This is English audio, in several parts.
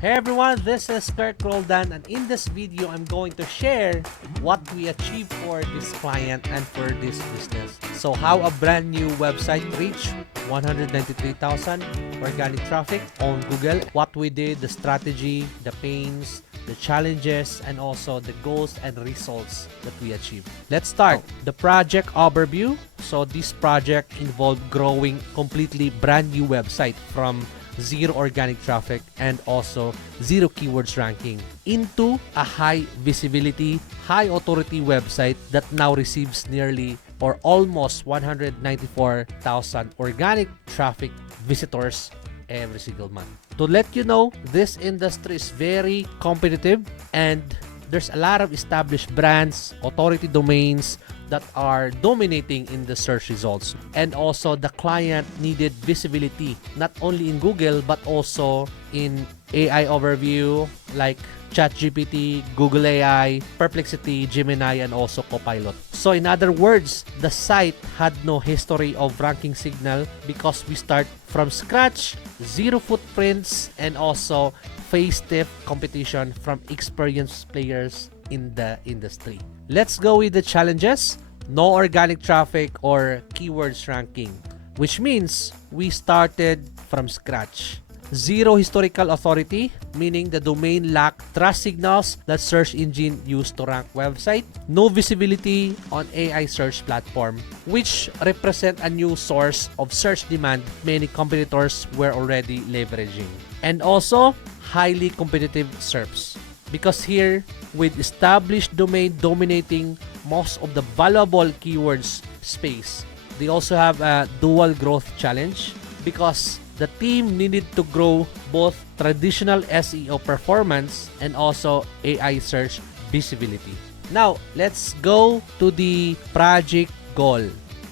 Hey everyone, this is Kurt Roldan, and in this video, I'm going to share what we achieved for this client and for this business. So how a brand new website reached 193,000 organic traffic on Google, what we did, the strategy, the pains, the challenges, and also the goals and results that we achieved. Let's start the project overview. So this project involved growing completely brand new website from zero organic traffic and also zero keywords ranking into a high visibility, high authority website that now receives nearly or almost 194,000 organic traffic visitors every single month. To let you know, this industry is very competitive and there's a lot of established brands, authority domains that are dominating in the search results. And also the client needed visibility not only in Google but also in AI overview like ChatGPT, Google AI, Perplexity, Gemini, and also Copilot. So in other words, the site had no history of ranking signal because we start from scratch, zero footprints, and also face stiff competition from experienced players in the industry. Let's go with the challenges. No organic traffic or keywords ranking, which means we started from scratch. Zero historical authority, meaning the domain lacked trust signals that search engine used to rank website. No visibility on AI search platform, which represent a new source of search demand many competitors were already leveraging. And also, highly competitive SERPs. Because here, with established domain dominating most of the valuable keywords space, they also have a dual growth challenge because the team needed to grow both traditional SEO performance and also AI search visibility. Now, let's go to the project goal.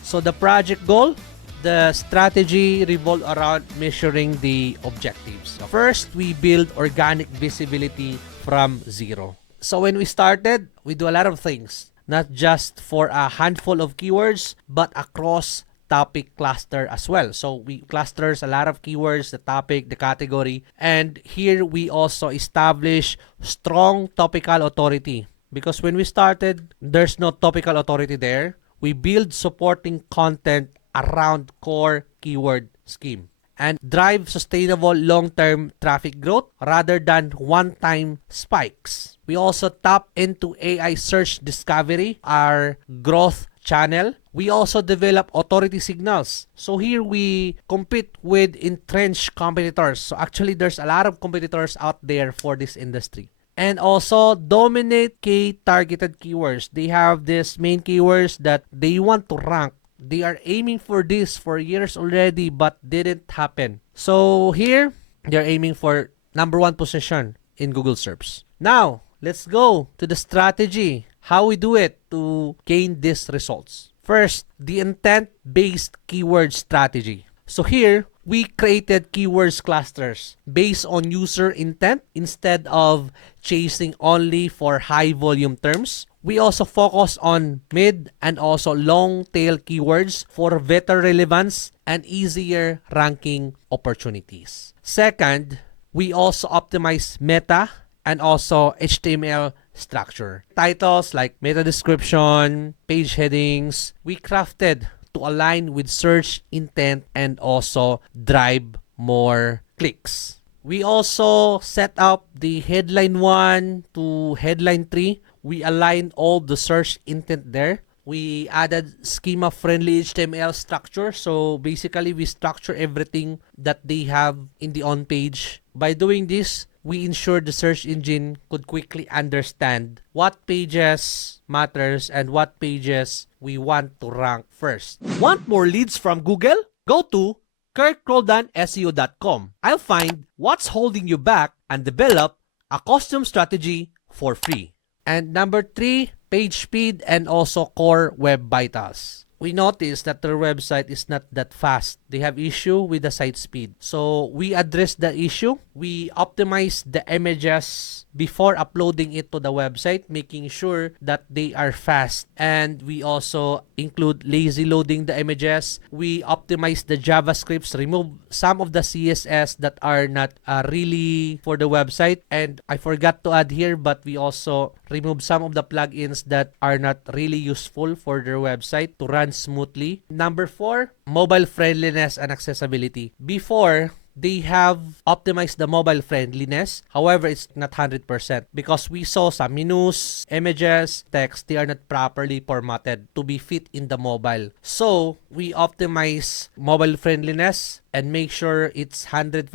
So the project goal, the strategy revolved around measuring the objectives. First, we build organic visibility from zero. So when we started, we do a lot of things, not just for a handful of keywords, but across topic cluster as well. So we clusters a lot of keywords, the topic, the category, and here we also establish strong topical authority. Because when we started, there's no topical authority there. We build supporting content around core keyword scheme and drive sustainable long-term traffic growth rather than one-time spikes. We also tap into AI search discovery, our growth channel. We also develop authority signals. So here we compete with entrenched competitors. So actually there's a lot of competitors out there for this industry. And also dominate key targeted keywords. They have these main keywords that they want to rank. They are aiming for this for years already but didn't happen. So here, they're aiming for #1 position in Google search. Now, let's go to the strategy. How we do it to gain these results. First, the intent-based keyword strategy. So here, we created keywords clusters based on user intent instead of chasing only for high volume terms. We also focus on mid and also long tail keywords for better relevance and easier ranking opportunities. Second, we also optimize meta and also HTML structure. Titles like meta description, page headings, we crafted to align with search intent and also drive more clicks. We also set up the headline 1 to headline 3. We aligned all the search intent there. We added schema-friendly HTML structure. So basically, we structure everything that they have in the on-page. By doing this, we ensured the search engine could quickly understand what pages matters and what pages we want to rank first. Want more leads from Google? Go to KurtRoldanSEO.com. I'll find what's holding you back and develop a custom strategy for free. And number 3, page speed and also core web vitals. we noticed that their website is not that fast. They have issue with the site speed. So we addressed the issue. We optimized the images before uploading it to the website, making sure that they are fast. And we also include lazy loading the images. We optimize the JavaScripts, remove some of the CSS that are not really for the website. And I forgot to add here, but we also remove some of the plugins that are not really useful for their website to run smoothly. Number 4, mobile friendliness and accessibility. Before, they have optimized the mobile friendliness. However, it's not 100% because we saw some menus, images, text, they are not properly formatted to be fit in the mobile. So, we optimize mobile friendliness and make sure it's 100%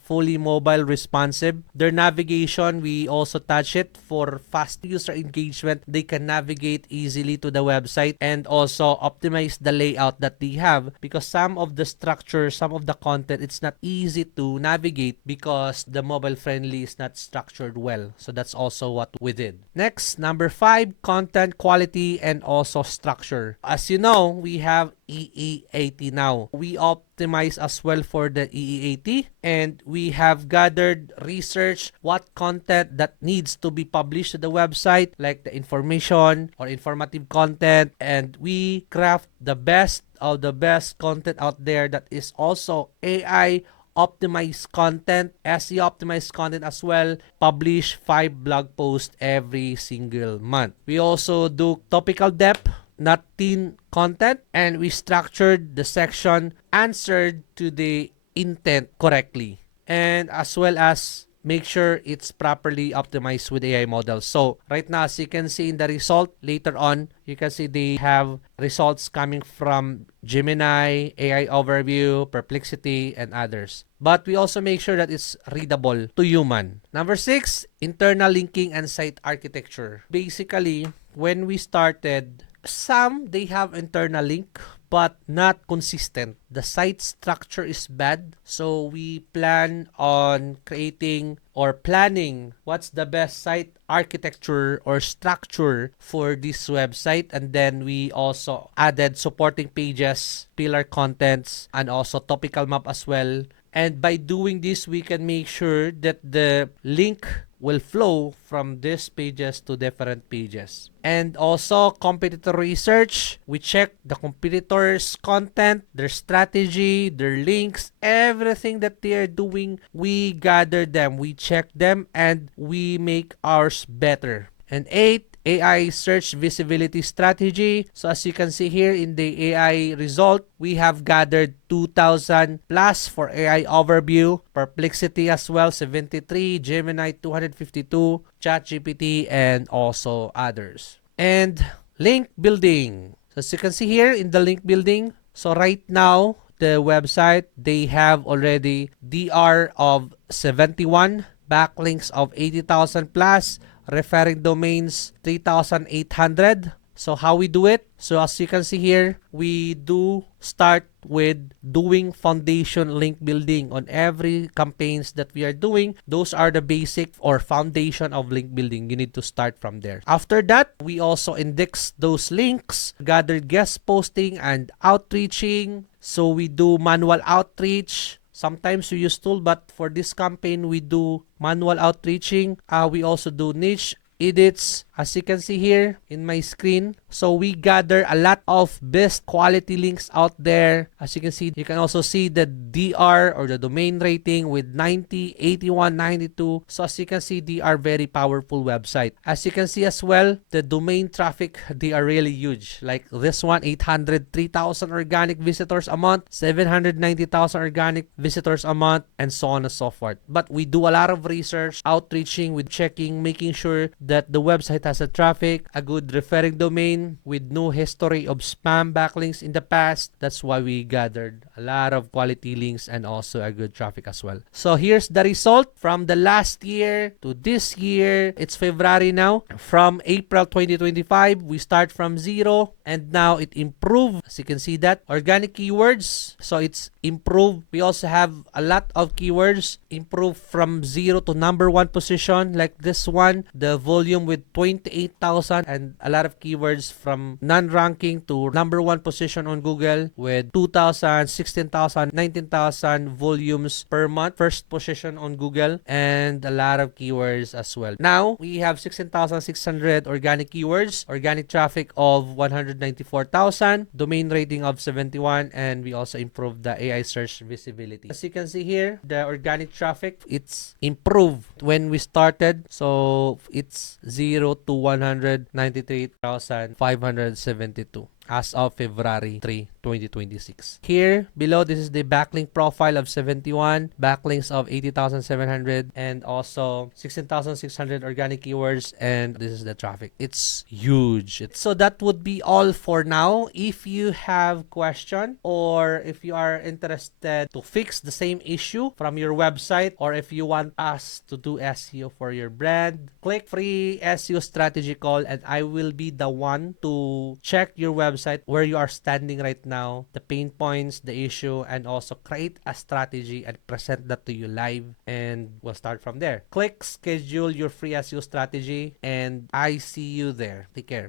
fully mobile responsive. Their navigation, we also touch it for fast user engagement. They can navigate easily to the website and also optimize the layout that they have because some of the structure, some of the content, it's not easy to navigate because the mobile friendly is not structured well. So that's also what we did. Next, number 5, content quality and also structure. As you know, we have EE80 now. We optimize as well for the EE80 and we have gathered research what content that needs to be published to the website, like the information or informative content, and we craft the best of the best content out there that is also AI optimized content, SEO optimized content as well. Publish 5 blog posts every single month. We also do topical depth, not teen content, and we structured the section answered to the intent correctly, and as well as make sure it's properly optimized with AI models. So right now, as you can see in the result, later on, you can see they have results coming from Gemini, AI Overview, Perplexity, and others. But we also make sure that it's readable to human. Number 6, internal linking and site architecture. Basically, when we started, some they have internal link but not consistent. The site structure is bad, so we plan on creating or planning what's the best site architecture or structure for this website, and then we also added supporting pages, pillar contents, and also topical map as well. And by doing this, we can make sure that the link will flow from these pages to different pages. And also competitor research, we check the competitors' content, their strategy, their links, everything that they are doing, we gather them, we check them, and we make ours better. And 8, AI search visibility strategy. So as you can see here in the AI result, we have gathered 2,000 plus for AI overview, Perplexity as well, 73, Gemini 252, ChatGPT, and also others. And link building. So as you can see here in the link building, so right now, the website, they have already DR of 71, backlinks of 80,000 plus, referring domains 3,800. So how we do it? So as you can see here, we do start with doing foundation link building on every campaigns that we are doing. Those are the basic or foundation of link building. You need to start from there. After that, we also index those links, gather guest posting and outreaching. So we do manual outreach. Sometimes we use tool, but for this campaign, we do manual outreaching. We also do niche edits, as you can see here in my screen. So we gather a lot of best quality links out there. As you can see, you can also see the DR or the domain rating with 90, 81, 92. So as you can see, they are very powerful website. As you can see as well, the domain traffic, they are really huge. Like this one, 803,000 organic visitors a month, 790,000 organic visitors a month, and so on and so forth. But we do a lot of research, outreaching, with checking, making sure that the website has a traffic, a good referring domain with no history of spam backlinks in the past. That's why we gathered a lot of quality links and also a good traffic as well. So here's the result from the last year to this year. It's February now. From April 2025, we start from 0 and now it improved. As you can see that. Organic keywords. So it's improved. We also have a lot of keywords improved from 0 to number 1 position, like this one. The volume with 20 28,000 and a lot of keywords from non-ranking to number one position on Google with 2,000, 16,000, 19,000 volumes per month. First position on Google and a lot of keywords as well. Now, we have 16,600 organic keywords, organic traffic of 194,000, domain rating of 71, and we also improved the AI search visibility. As you can see here, the organic traffic, it's improved when we started. So it's 0 to 193,572 as of February 3, 2026. Here below, this is the backlink profile of 71, backlinks of 80,700, and also 16,600 organic keywords, and this is the traffic. It's huge. So that would be all for now. If you have question or if you are interested to fix the same issue from your website, or if you want us to do SEO for your brand, click free SEO strategy call and I will be the one to check your website, where you are standing right now, the pain points, the issue, and also create a strategy and present that to you live, and we'll start from there. Click schedule your free SEO strategy and I see you there. Take care.